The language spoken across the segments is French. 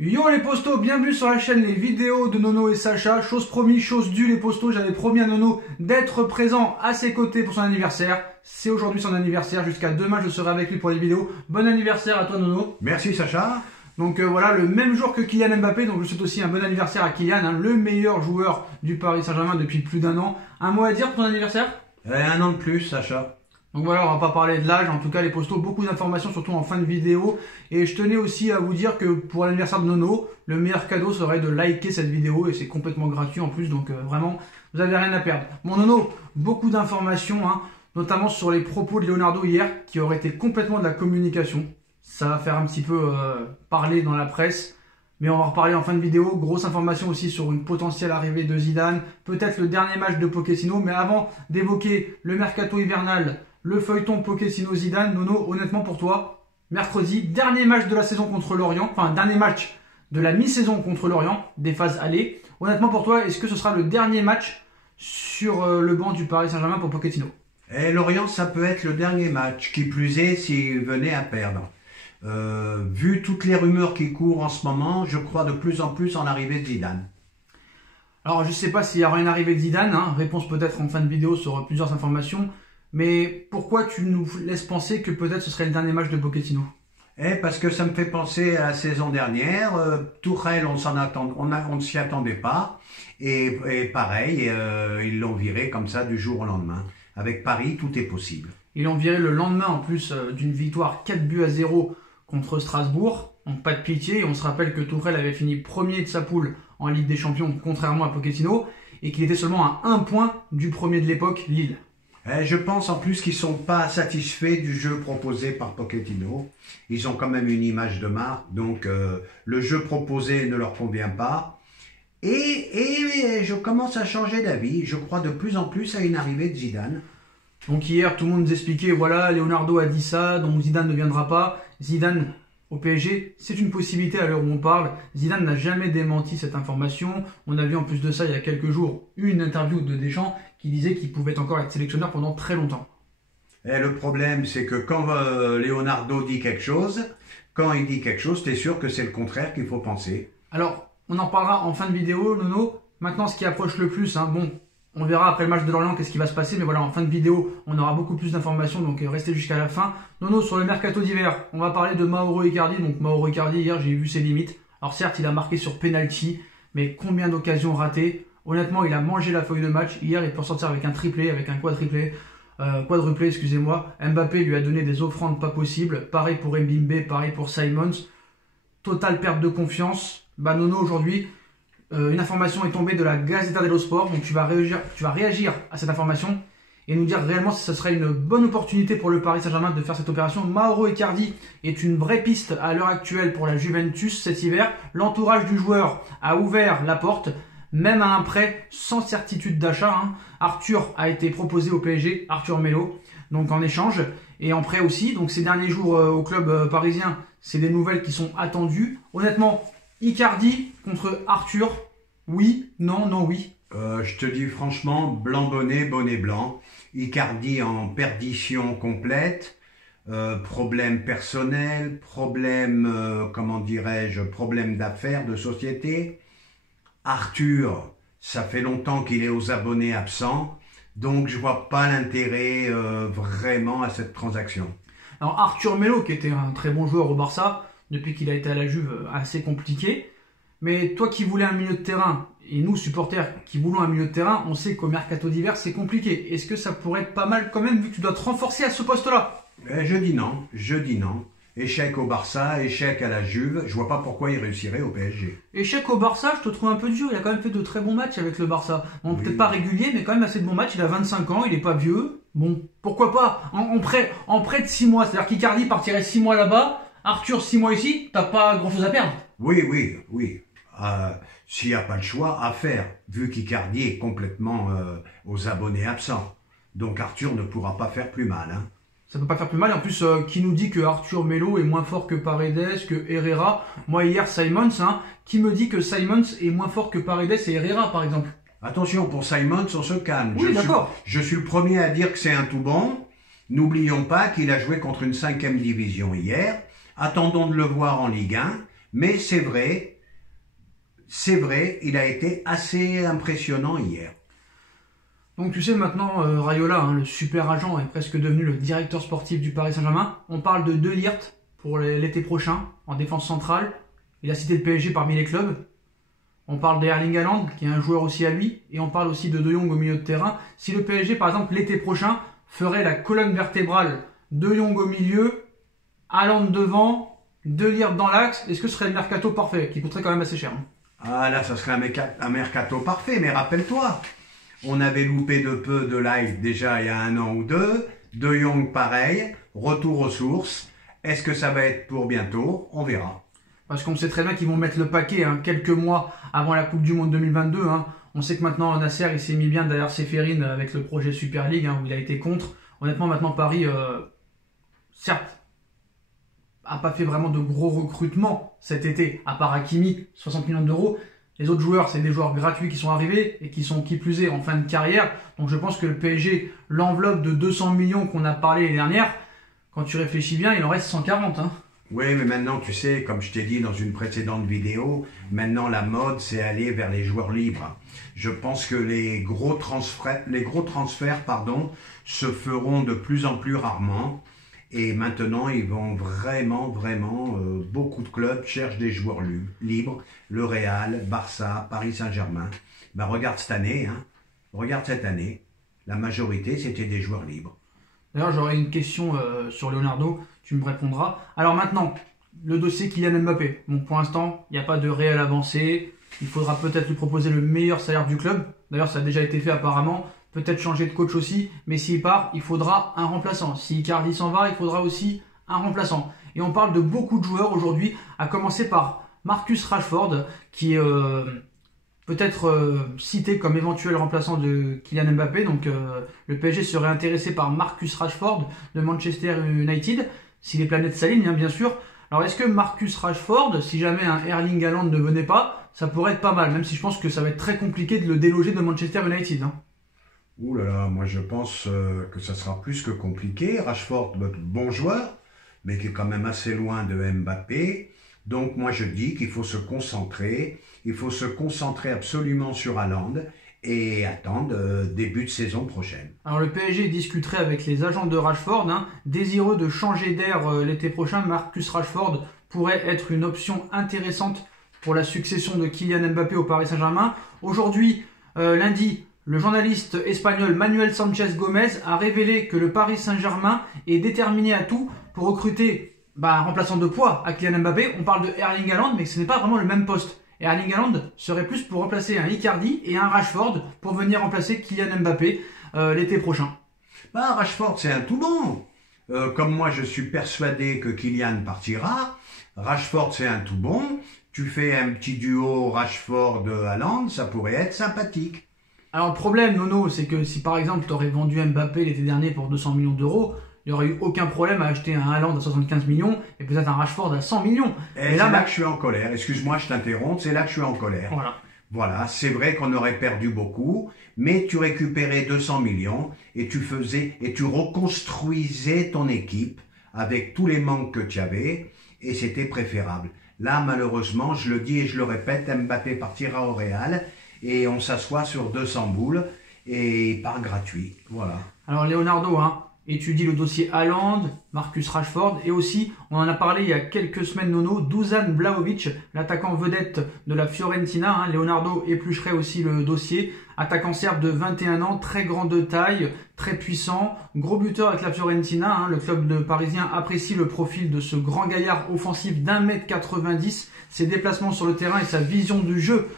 Yo les postos, bienvenue sur la chaîne Les Vidéos de Nono et Sacha. Chose promise, chose due les postos, j'avais promis à Nono d'être présent à ses côtés pour son anniversaire. C'est aujourd'hui son anniversaire, jusqu'à demain je serai avec lui pour les vidéos. Bon anniversaire à toi Nono. Merci Sacha. Donc voilà, le même jour que Kylian Mbappé, donc je souhaite aussi un bon anniversaire à Kylian, le meilleur joueur du Paris Saint-Germain depuis plus d'un an. Un mot à dire pour ton anniversaire? Un an de plus Sacha. Donc voilà, on va pas parler de l'âge, en tout cas les postos, beaucoup d'informations, surtout en fin de vidéo. Et je tenais aussi à vous dire que pour l'anniversaire de Nono, le meilleur cadeau serait de liker cette vidéo, et c'est complètement gratuit en plus, donc vraiment, vous avez rien à perdre. Bon Nono, beaucoup d'informations, notamment sur les propos de Leonardo hier, qui auraient été complètement de la communication. Ça va faire un petit peu parler dans la presse, mais on va en reparler en fin de vidéo. Grosse information aussi sur une potentielle arrivée de Zidane, peut-être le dernier match de Pochettino, mais avant d'évoquer le mercato hivernal, le feuilleton Pochettino-Zidane, Nono, honnêtement pour toi, mercredi, dernier match de la saison contre Lorient, enfin dernier match de la mi-saison contre Lorient, des phases allées. Honnêtement pour toi, est-ce que ce sera le dernier match sur le banc du Paris Saint-Germain pour Pochettino? Et Lorient, ça peut être le dernier match, qui plus est s'il venait à perdre. Vu toutes les rumeurs qui courent en ce moment, je crois de plus en plus en l'arrivée de Zidane. Alors je ne sais pas s'il y aura une arrivée de Zidane, réponse peut-être en fin de vidéo sur plusieurs informations. Mais pourquoi tu nous laisses penser que peut-être ce serait le dernier match de Pochettino? Parce que ça me fait penser à la saison dernière. Tourelle, on ne s'y attendait pas. Et pareil, ils l'ont viré comme ça du jour au lendemain. Avec Paris, tout est possible. Ils l'ont viré le lendemain en plus d'une victoire 4-0 contre Strasbourg. Donc pas de pitié. Et on se rappelle que Tourelle avait fini premier de sa poule en Ligue des Champions, contrairement à Pochettino. Et qu'il était seulement à 1 point du premier de l'époque, Lille. Je pense en plus qu'ils ne sont pas satisfaits du jeu proposé par Pochettino. Ils ont quand même une image de marque, donc le jeu proposé ne leur convient pas. Et je commence à changer d'avis. Je crois de plus en plus à une arrivée de Zidane. Donc hier, tout le monde nous expliquait, voilà, Leonardo a dit ça, donc Zidane ne viendra pas. Zidane au PSG, c'est une possibilité à l'heure où on parle. Zidane n'a jamais démenti cette information. On a vu en plus de ça, il y a quelques jours, une interview de Deschamps qui disait qu'il pouvait encore être sélectionneur pendant très longtemps. Et le problème, c'est que quand Leonardo dit quelque chose, t'es sûr que c'est le contraire qu'il faut penser. Alors, on en parlera en fin de vidéo, Nono. Maintenant, ce qui approche le plus, bon, on verra après le match de Lorient qu'est-ce qui va se passer, mais voilà, en fin de vidéo, on aura beaucoup plus d'informations, donc restez jusqu'à la fin. Nono, sur le mercato d'hiver, on va parler de Mauro Icardi. Donc Mauro Icardi, hier, j'ai vu ses limites. Alors certes, il a marqué sur penalty, mais combien d'occasions ratées? Honnêtement, il a mangé la feuille de match. Hier, il peut sortir avec un triplé, avec un quadruplé, excusez-moi. Mbappé lui a donné des offrandes pas possibles. Pareil pour Mbimbe, pareil pour Simons. Totale perte de confiance. Nono, aujourd'hui, une information est tombée de la Gazzetta dello Sport. Donc tu vas réagir à cette information et nous dire réellement si ce serait une bonne opportunité pour le Paris Saint-Germain de faire cette opération. Mauro Icardi est une vraie piste à l'heure actuelle pour la Juventus cet hiver. L'entourage du joueur a ouvert la porte, même à un prêt sans certitude d'achat. Arthur a été proposé au PSG, Arthur Melo, donc en échange, et en prêt aussi. Donc ces derniers jours au club parisien, c'est des nouvelles qui sont attendues. Honnêtement, Icardi contre Arthur, oui, non, non, oui. Je te dis franchement, blanc bonnet, bonnet blanc. Icardi en perdition complète. Problème personnel, problème, problème d'affaires, de société. Arthur, ça fait longtemps qu'il est aux abonnés absents, donc je vois pas l'intérêt vraiment à cette transaction. Alors Arthur Melo, qui était un très bon joueur au Barça, depuis qu'il a été à la Juve, assez compliqué. Mais toi qui voulais un milieu de terrain, et nous supporters qui voulons un milieu de terrain, on sait qu'au mercato d'hiver c'est compliqué. Est-ce que ça pourrait être pas mal quand même, vu que tu dois te renforcer à ce poste-là? Je dis non. Échec au Barça, échec à la Juve, je vois pas pourquoi il réussirait au PSG. Échec au Barça, je te trouve un peu dur, il a quand même fait de très bons matchs avec le Barça. Bon, oui. Peut-être pas régulier, mais quand même assez de bons matchs, il a 25 ans, il est pas vieux. Bon, pourquoi pas, en prêt de 6 mois, c'est-à-dire qu'Icardi partirait 6 mois là-bas, Arthur 6 mois ici, t'as pas grand-chose à perdre. Oui. S'il n'y a pas le choix à faire, vu qu'Icardi est complètement aux abonnés absents. Donc Arthur ne pourra pas faire plus mal. Ça peut pas faire plus mal. Et en plus, qui nous dit que Arthur Melo est moins fort que Paredes, que Herrera? Moi hier, Simons, qui me dit que Simons est moins fort que Paredes et Herrera, par exemple? Attention, pour Simons, on se calme. Oui, d'accord. Je suis le premier à dire que c'est un tout bon. N'oublions pas qu'il a joué contre une 5e division hier. Attendons de le voir en Ligue 1. Mais c'est vrai, il a été assez impressionnant hier. Donc tu sais maintenant, Raiola, hein, le super agent, est presque devenu le directeur sportif du Paris Saint-Germain. On parle de De Ligt pour l'été prochain, en défense centrale. Il a cité le PSG parmi les clubs. On parle d'Erling Haaland, qui est un joueur aussi à lui. Et on parle aussi de De Jong au milieu de terrain. Si le PSG, par exemple, l'été prochain, ferait la colonne vertébrale De Jong au milieu, Haaland devant, De Ligt dans l'axe, est-ce que ce serait le mercato parfait, qui coûterait quand même assez cher, hein? Ah là, ça serait un mercato parfait, mais rappelle-toi, on avait loupé de peu de live déjà il y a 1 an ou 2. De Jong pareil, retour aux sources. Est-ce que ça va être pour bientôt? On verra. Parce qu'on sait très bien qu'ils vont mettre le paquet, hein, quelques mois avant la Coupe du Monde 2022. Hein. On sait que maintenant Nasser il s'est mis bien derrière Séphérine avec le projet Super League, hein, où il a été contre. Honnêtement, maintenant Paris, certes, a pas fait vraiment de gros recrutements cet été, à part Hakimi, 60 millions d'euros. Les autres joueurs, c'est des joueurs gratuits qui sont arrivés et qui sont qui plus est en fin de carrière. Donc je pense que le PSG, l'enveloppe de 200 millions qu'on a parlé l'année dernière, quand tu réfléchis bien, il en reste 140. Hein. Oui, mais maintenant, tu sais, comme je t'ai dit dans une précédente vidéo, maintenant la mode, c'est aller vers les joueurs libres. Je pense que les gros transferts, se feront de plus en plus rarement. Et maintenant, ils vont vraiment, beaucoup de clubs cherchent des joueurs libres. Le Real, Barça, Paris Saint-Germain. Ben, regarde cette année, hein. Regarde cette année. La majorité, c'était des joueurs libres. D'ailleurs, j'aurais une question sur Leonardo, tu me répondras. Alors maintenant, le dossier Kylian Mbappé. Bon, pour l'instant, il n'y a pas de réelle avancée. Il faudra peut-être lui proposer le meilleur salaire du club. D'ailleurs, ça a déjà été fait apparemment. Peut-être changer de coach aussi. Mais s'il part, il faudra un remplaçant. Si Icardi s'en va, il faudra aussi un remplaçant. Et on parle de beaucoup de joueurs aujourd'hui, à commencer par Marcus Rashford, qui est peut-être cité comme éventuel remplaçant de Kylian Mbappé. Donc le PSG serait intéressé par Marcus Rashford de Manchester United, si les planètes s'alignent, hein, bien sûr. Alors est-ce que Marcus Rashford, si jamais un Erling Haaland ne venait pas, ça pourrait être pas mal, même si je pense que ça va être très compliqué de le déloger de Manchester United, hein. Ouh là là, moi je pense que ça sera plus que compliqué. Rashford, bon joueur, mais qui est quand même assez loin de Mbappé. Donc moi je dis qu'il faut se concentrer. Il faut se concentrer absolument sur Haaland et attendre début de saison prochaine. Alors le PSG discuterait avec les agents de Rashford, hein, désireux de changer d'air l'été prochain. Marcus Rashford pourrait être une option intéressante pour la succession de Kylian Mbappé au Paris Saint-Germain. Aujourd'hui, lundi, le journaliste espagnol Manuel Sanchez Gomez a révélé que le Paris Saint-Germain est déterminé à tout pour recruter un remplaçant de poids à Kylian Mbappé. On parle de Erling Haaland, mais ce n'est pas vraiment le même poste. Erling Haaland serait plus pour remplacer un Icardi et un Rashford pour venir remplacer Kylian Mbappé l'été prochain. Rashford, c'est un tout bon. Comme moi, je suis persuadé que Kylian partira. Rashford, c'est un tout bon. Tu fais un petit duo Rashford-Haaland, ça pourrait être sympathique. Alors le problème, Nono, c'est que si par exemple tu aurais vendu Mbappé l'été dernier pour 200 millions d'euros, il n'y aurait eu aucun problème à acheter un Haaland à 75 millions et peut-être un Rashford à 100 millions. Et là, que je suis en colère. Excuse-moi, je t'interromps, c'est là que je suis en colère. Voilà, c'est vrai qu'on aurait perdu beaucoup, mais tu récupérais 200 millions et tu reconstruisais ton équipe avec tous les manques que tu avais et c'était préférable. Là, malheureusement, je le dis et je le répète, Mbappé partira au Real et on s'assoit sur 200 boules et il part gratuit. Voilà. Alors Leonardo, étudie le dossier Haaland, Marcus Rashford et aussi, on en a parlé il y a quelques semaines, Nono, Dusan Vlahovic, l'attaquant vedette de la Fiorentina. Leonardo éplucherait aussi le dossier. Attaquant serbe de 21 ans, très grand de taille, très puissant, gros buteur avec la Fiorentina. Le club parisien apprécie le profil de ce grand gaillard offensif d'1m90. Ses déplacements sur le terrain et sa vision du jeu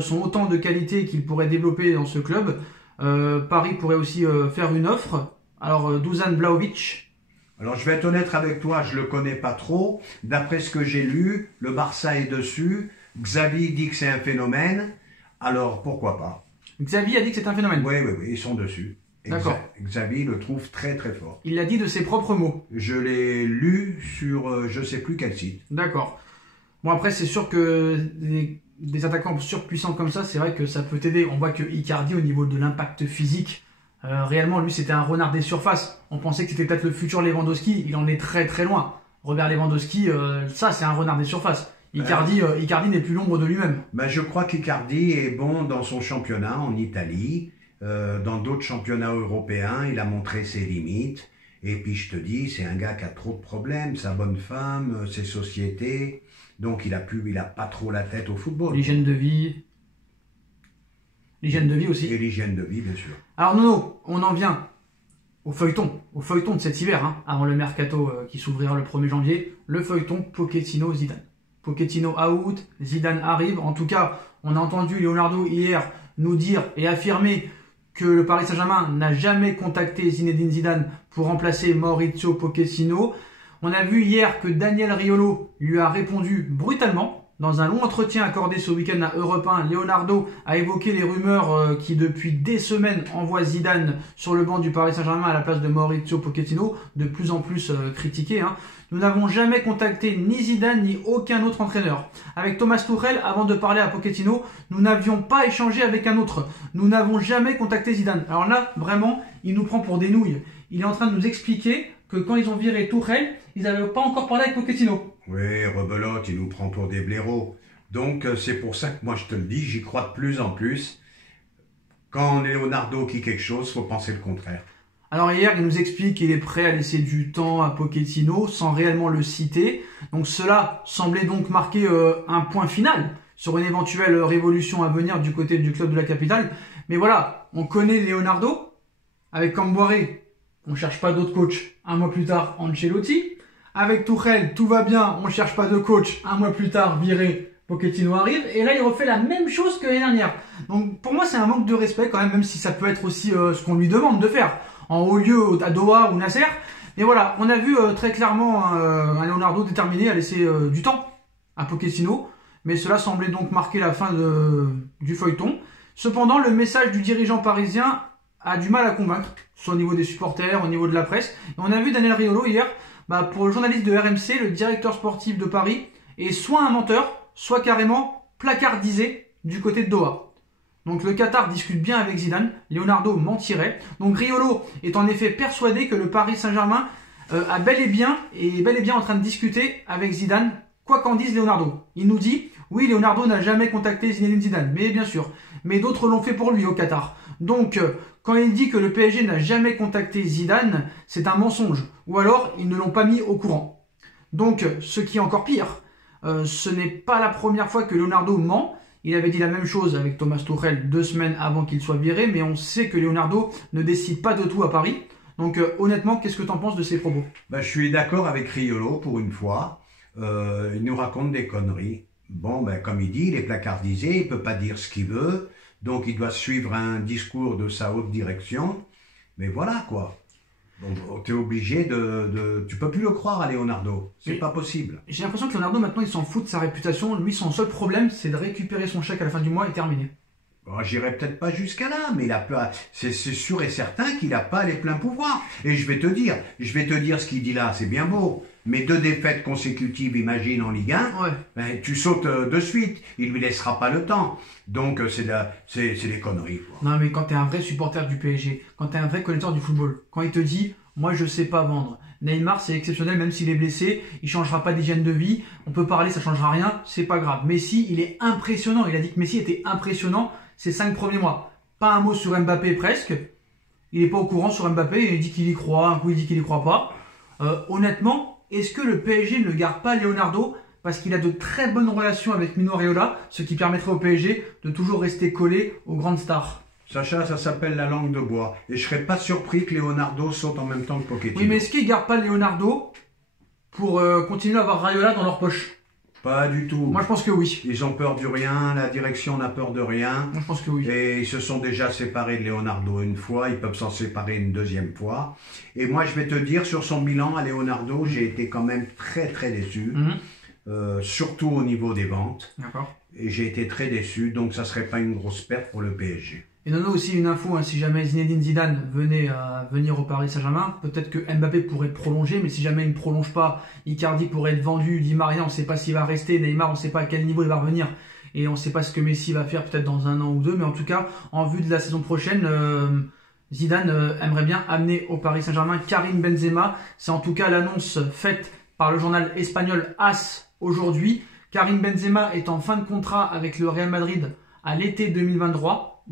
sont autant de qualités qu'il pourrait développer dans ce club. Paris pourrait aussi faire une offre. Alors, Dusan Vlahovic. Alors, je vais être honnête avec toi, je le connais pas trop. D'après ce que j'ai lu, le Barça est dessus. Xavi dit que c'est un phénomène. Alors, pourquoi pas? Xavi a dit que c'est un phénomène. Oui, ils sont dessus. D'accord. Xavi le trouve très très fort. Il l'a dit de ses propres mots. Je l'ai lu sur je sais plus quel site. D'accord. Bon, après, c'est sûr que des attaquants surpuissants comme ça, c'est vrai que ça peut t'aider. On voit que Icardi, au niveau de l'impact physique, réellement, lui, c'était un renard des surfaces. On pensait que c'était peut-être le futur Lewandowski. Il en est très très loin. Robert Lewandowski, ça, c'est un renard des surfaces. Icardi n'est plus l'ombre de lui-même. Ben, je crois qu'Icardi est bon dans son championnat en Italie. Dans d'autres championnats européens, il a montré ses limites. Et puis je te dis, c'est un gars qui a trop de problèmes, sa bonne femme, ses sociétés. Donc il a pas trop la tête au football. L'hygiène de vie. L'hygiène de vie aussi. Et l'hygiène de vie, bien sûr. Alors Nono, on en vient au feuilleton de cet hiver, hein, avant le mercato qui s'ouvrira le 1er janvier. Le feuilleton Pochettino-Zidane. Pochettino out, Zidane arrive. En tout cas, on a entendu Leonardo hier nous dire et affirmer que le Paris Saint-Germain n'a jamais contacté Zinedine Zidane pour remplacer Mauricio Pochettino. On a vu hier que Daniel Riolo lui a répondu brutalement. Dans un long entretien accordé ce week-end à Europe 1, Leonardo a évoqué les rumeurs qui depuis des semaines envoient Zidane sur le banc du Paris Saint-Germain à la place de Mauricio Pochettino, de plus en plus critiqué. Nous n'avons jamais contacté ni Zidane ni aucun autre entraîneur. Avec Thomas Tuchel, avant de parler à Pochettino, nous n'avions pas échangé avec un autre. Nous n'avons jamais contacté Zidane. Alors là, vraiment, il nous prend pour des nouilles. Il est en train de nous expliquer que quand ils ont viré Tuchel, ils n'avaient pas encore parlé avec Pochettino. Oui, rebelote, il nous prend pour des blaireaux. Donc c'est pour ça que moi je te le dis, j'y crois de plus en plus. Quand Leonardo dit quelque chose, faut penser le contraire. Alors hier, il nous explique qu'il est prêt à laisser du temps à Pochettino sans réellement le citer. Donc cela semblait donc marquer un point final sur une éventuelle révolution à venir du côté du club de la capitale. Mais voilà, on connaît Leonardo. Avec Camboiré, on ne cherche pas d'autre coach. Un mois plus tard, Ancelotti. Avec Tuchel, tout va bien, on ne cherche pas de coach. Un mois plus tard, viré, Pochettino arrive. Et là, il refait la même chose que l'année dernière. Donc pour moi, c'est un manque de respect quand même si ça peut être aussi ce qu'on lui demande de faire. En haut lieu à Doha ou Nasser. Mais voilà, on a vu très clairement un Leonardo déterminé à laisser du temps à Pochettino. Mais cela semblait donc marquer la fin du feuilleton. Cependant, le message du dirigeant parisien a du mal à convaincre, soit au niveau des supporters, au niveau de la presse. Et on a vu Daniel Riolo hier, pour le journaliste de RMC, le directeur sportif de Paris, est soit un menteur, soit carrément placardisé du côté de Doha. Donc le Qatar discute bien avec Zidane, Leonardo mentirait. Donc Riolo est en effet persuadé que le Paris Saint-Germain est bel et bien en train de discuter avec Zidane, quoi qu'en dise Leonardo. Il nous dit, oui, Leonardo n'a jamais contacté Zinedine Zidane, mais bien sûr, mais d'autres l'ont fait pour lui au Qatar. Donc quand il dit que le PSG n'a jamais contacté Zidane, c'est un mensonge. Ou alors, ils ne l'ont pas mis au courant. Donc, ce qui est encore pire, ce n'est pas la première fois que Leonardo ment. Il avait dit la même chose avec Thomas Tuchel 2 semaines avant qu'il soit viré, mais on sait que Leonardo ne décide pas de tout à Paris. Donc, honnêtement, qu'est-ce que tu en penses de ces propos? Je suis d'accord avec Riolo pour une fois. Il nous raconte des conneries. Bon, comme il dit, il est placardisé, il ne peut pas dire ce qu'il veut. Donc il doit suivre un discours de sa haute direction. Mais voilà quoi. Donc tu es obligé tu peux plus le croire à Leonardo. C'est pas possible. J'ai l'impression que Leonardo maintenant il s'en fout de sa réputation. Lui son seul problème c'est de récupérer son chèque à la fin du mois et terminer. J'irai peut-être pas jusqu'à là, mais c'est sûr et certain qu'il n'a pas les pleins pouvoirs. Et je vais te dire ce qu'il dit là, c'est bien beau. Mais 2 défaites consécutives, imagine, en Ligue 1, ouais. Tu sautes de suite, il lui laissera pas le temps. Donc c'est des conneries. Quoi. Non mais quand tu es un vrai supporter du PSG, quand tu es un vrai connaisseur du football, quand il te dit, moi je sais pas vendre, Neymar c'est exceptionnel même s'il est blessé, il changera pas d'hygiène de vie, on peut parler, ça changera rien, c'est pas grave. Messi, il est impressionnant, il a dit que Messi était impressionnant ces 5 premiers mois. Pas un mot sur Mbappé presque, il est pas au courant sur Mbappé, il dit qu'il y croit, un coup il dit qu'il y croit pas. Honnêtement, est-ce que le PSG ne garde pas Leonardo parce qu'il a de très bonnes relations avec Mino Raiola, ce qui permettrait au PSG de toujours rester collé aux grandes stars? Sacha, ça s'appelle la langue de bois. Et je serais pas surpris que Leonardo saute en même temps que Pochettino. Oui, mais est-ce qu'ils ne gardent pas Leonardo pour continuer à avoir Raiola dans leur poche? Pas du tout. Moi, je pense que oui. Ils ont peur du rien, la direction n'a peur de rien. Moi, je pense que oui. Et ils se sont déjà séparés de Leonardo une fois, ils peuvent s'en séparer une deuxième fois. Et moi, je vais te dire, sur son bilan à Leonardo, j'ai été quand même très très déçu. Surtout au niveau des ventes. D'accord. Et j'ai été très déçu, donc ça serait pas une grosse perte pour le PSG. Et Nono, aussi une info, si jamais Zinedine Zidane venait à venir au Paris Saint-Germain, peut-être que Mbappé pourrait être prolongé, mais si jamais il ne prolonge pas, Icardi pourrait être vendu, Di Maria, on ne sait pas s'il va rester, Neymar, on ne sait pas à quel niveau il va revenir, et on ne sait pas ce que Messi va faire peut-être dans 1 an ou 2, mais en tout cas, en vue de la saison prochaine, Zidane aimerait bien amener au Paris Saint-Germain Karim Benzema. C'est en tout cas l'annonce faite par le journal espagnol AS aujourd'hui. Karim Benzema est en fin de contrat avec le Real Madrid à l'été 2023.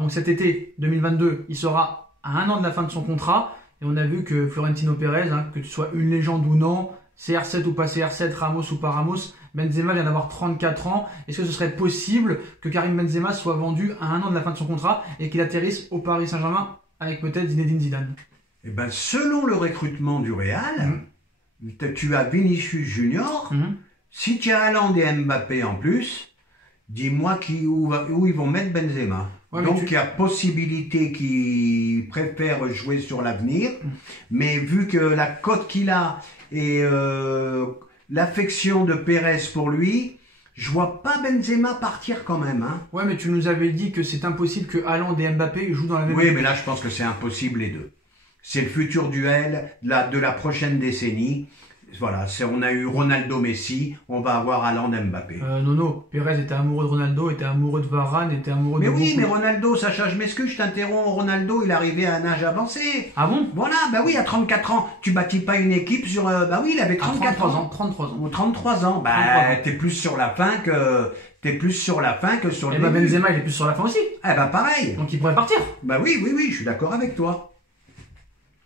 Donc cet été 2022, il sera à 1 an de la fin de son contrat. Et on a vu que Florentino Pérez, que tu sois une légende ou non, CR7 ou pas CR7, Ramos ou pas Ramos, Benzema vient d'avoir 34 ans. Est-ce que ce serait possible que Karim Benzema soit vendu à 1 an de la fin de son contrat et qu'il atterrisse au Paris Saint-Germain avec peut-être Zinedine Zidane? Eh ben, selon le recrutement du Real, tu as Vinicius Junior. Si tu as Haaland et Mbappé en plus, dis-moi où ils vont mettre Benzema. Ouais, donc il y a possibilité qu'il préfère jouer sur l'avenir, mais vu que la cote qu'il a et l'affection de Pérez pour lui, je vois pas Benzema partir quand même. Ouais, mais tu nous avais dit que c'est impossible que Haaland et Mbappé jouent dans la même équipe. Oui, mais là je pense que c'est impossible les deux. C'est le futur duel de la prochaine décennie. Voilà, on a eu Ronaldo-Messi, on va avoir Haaland-Mbappé. Non, Pérez était amoureux de Ronaldo, était amoureux de Varane, était amoureux de... Mais oui, mais Ronaldo, Sacha, je m'excuse, je t'interromps, Ronaldo, il est arrivé à un âge avancé. Ah bon? Voilà, bah oui, à 34 ans, tu bâtis pas une équipe sur... bah oui, il avait 34 ans. 33 ans. Ou 33 ans, bah t'es plus sur la fin que... sur le début. Bah Benzema, il est plus sur la fin aussi. Eh bah pareil. Donc il pourrait partir. Bah oui, je suis d'accord avec toi.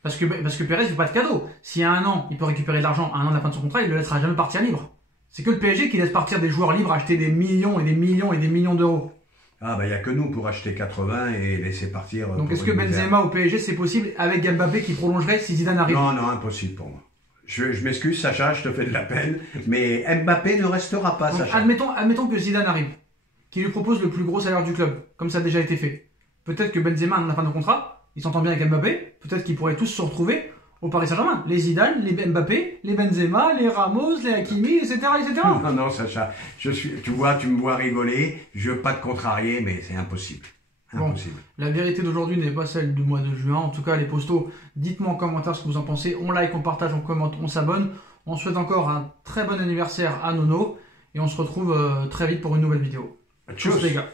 Parce que Pérez fait pas de cadeau. S'il y a 1 an, il peut récupérer de l'argent à 1 an de la fin de son contrat, il ne le laissera jamais partir libre. C'est que le PSG qui laisse partir des joueurs libres acheter des millions et des millions et des millions d'euros. Ah bah il n'y a que nous pour acheter 80 et laisser partir. Donc est-ce que Benzema au PSG c'est possible avec Mbappé qui prolongerait si Zidane arrive? Non, impossible pour moi. Je m'excuse Sacha, je te fais de la peine, mais Mbappé ne restera pas. Donc, Sacha. Admettons que Zidane arrive, qui lui propose le plus gros salaire du club, comme ça a déjà été fait. Peut-être que Benzema à la fin de contrat, il s'entend bien avec Mbappé, peut-être qu'ils pourraient tous se retrouver au Paris Saint-Germain. Les Zidane, les Mbappé, les Benzema, les Ramos, les Hakimi, etc. Non, Sacha, tu me vois rigoler, je veux pas te contrarier, mais c'est impossible. Impossible. Bon, la vérité d'aujourd'hui n'est pas celle du mois de juin. En tout cas, les postos, dites-moi en commentaire ce que vous en pensez. On like, on partage, on commente, on s'abonne. On souhaite encore un très bon anniversaire à Nono. Et on se retrouve très vite pour une nouvelle vidéo. Tchuss les gars.